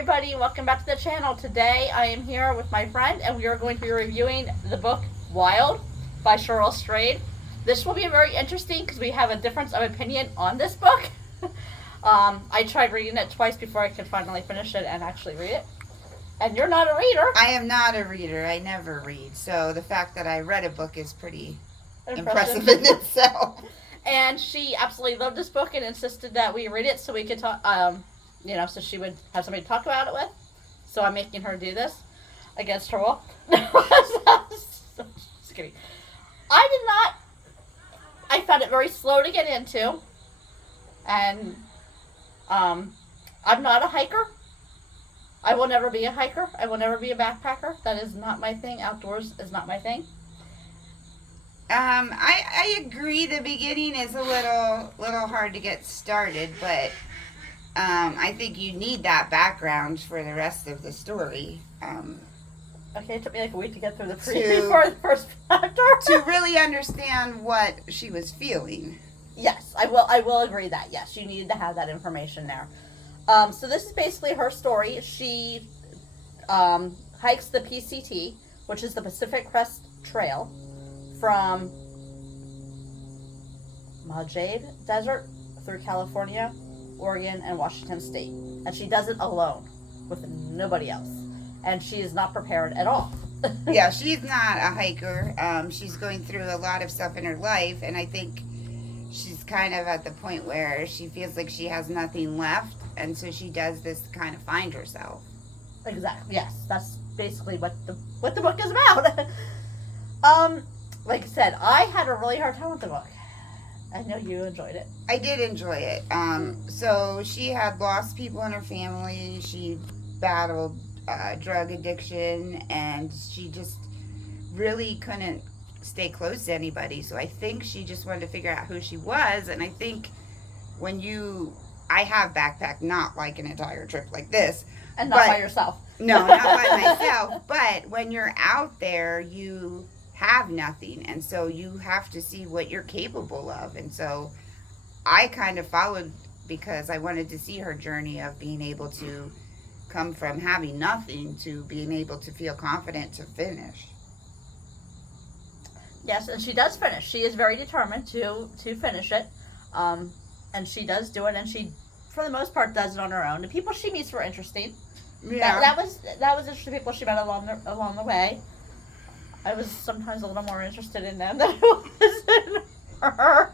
everybody, welcome back to the channel. Today I am here with my friend and we are going to be reviewing the book Wild by Cheryl Strayed. This will be very interesting because we have a difference of opinion on this book. I tried reading it twice before I could finally finish it and actually read it. And you're not a reader. I am not a reader. I never read. So the fact that I read a book is pretty impressive in itself. And she absolutely loved this book and insisted that we read it so we could talk, so she would have somebody to talk about it with. So I'm making her do this against her will. Just kidding. I found it very slow to get into. And I'm not a hiker. I will never be a hiker. I will never be a backpacker. That is not my thing. Outdoors is not my thing. I agree. The beginning is a little hard to get started, but I think you need that background for the rest of the story. Okay, it took me like a week to get through the before the first chapter. To really understand what she was feeling. Yes, I will agree that. Yes, you needed to have that information there. So this is basically her story. She hikes the PCT, which is the Pacific Crest Trail, from Mojave Desert through California, Oregon, and Washington State. And she does it alone with nobody else. And she is not prepared at all. Yeah, she's not a hiker. She's going through a lot of stuff in her life, and I think she's kind of at the point where she feels like she has nothing left, and so she does this to kind of find herself. Exactly. Yes, that's basically what the book is about. Like I said, I had a really hard time with the book. I know you enjoyed it. I did enjoy it. So she had lost people in her family. She battled drug addiction, and she just really couldn't stay close to anybody. So I think she just wanted to figure out who she was. And I think I have backpacked, not like an entire trip like this. And not by yourself. No, not by myself. But when you're out there, you have nothing, and so you have to see what you're capable of. And so I kind of followed because I wanted to see her journey of being able to come from having nothing to being able to feel confident to finish. Yes, and she does finish. She is very determined to finish it, and she does do it, and she, for the most part, does it on her own. The people she meets were interesting. Yeah, that was interesting. People she met along the way. I was sometimes a little more interested in them than I was in her.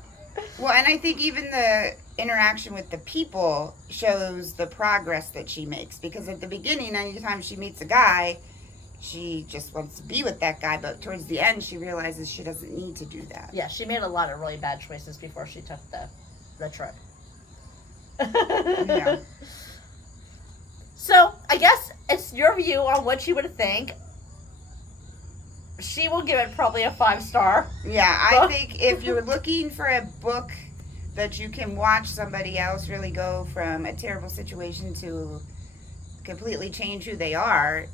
Well, and I think even the interaction with the people shows the progress that she makes. Because at the beginning, anytime she meets a guy, she just wants to be with that guy. But towards the end, she realizes she doesn't need to do that. Yeah, she made a lot of really bad choices before she took the trip. Yeah. So, I guess it's your view on what you would think. She will give it probably a 5-star. Yeah, I think if you're looking for a book that you can watch somebody else really go from a terrible situation to completely change who they are,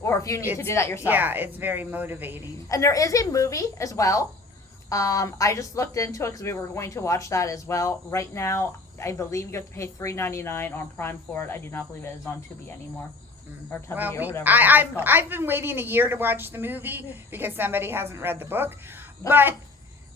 or if you need to do that yourself. Yeah, it's very motivating. And there is a movie as well. I just looked into it because we were going to watch that as well. Right now, I believe you have to pay $3.99 on Prime for it. I do not believe it is on Tubi anymore. Or Tubi or whatever. I've been waiting a year to watch the movie because somebody hasn't read the book. But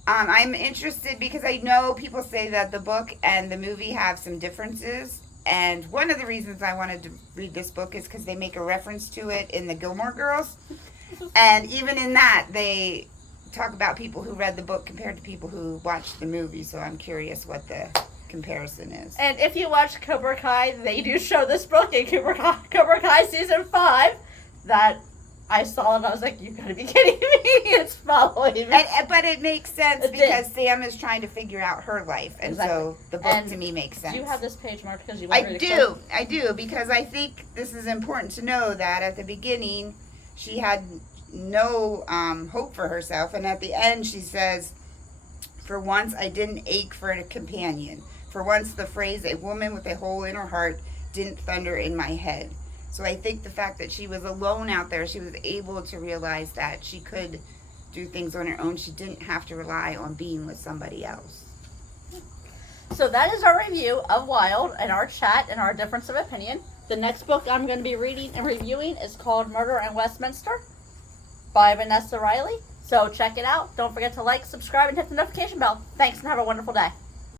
I'm interested because I know people say that the book and the movie have some differences. And one of the reasons I wanted to read this book is because they make a reference to it in the Gilmore Girls. And even in that, they talk about people who read the book compared to people who watched the movie. So I'm curious what the comparison is. And if you watch Cobra Kai, they do show this book in Cobra Kai season 5 that I saw, and I was like, you gotta be kidding me. It's following me. But it makes sense because Sam is trying to figure out her life, and so the book to me makes sense. Do you have this page marked because you want to read it? I do, because I think this is important to know that at the beginning she had no hope for herself, and at the end she says, "For once I didn't ache for a companion. For once the phrase, 'a woman with a hole in her heart,' didn't thunder in my head." So I think the fact that she was alone out there, she was able to realize that she could do things on her own. She didn't have to rely on being with somebody else. So that is our review of Wild and our chat and our difference of opinion. The next book I'm going to be reading and reviewing is called Murder in Westminster by Vanessa Riley. So check it out. Don't forget to like, subscribe, and hit the notification bell. Thanks and have a wonderful day.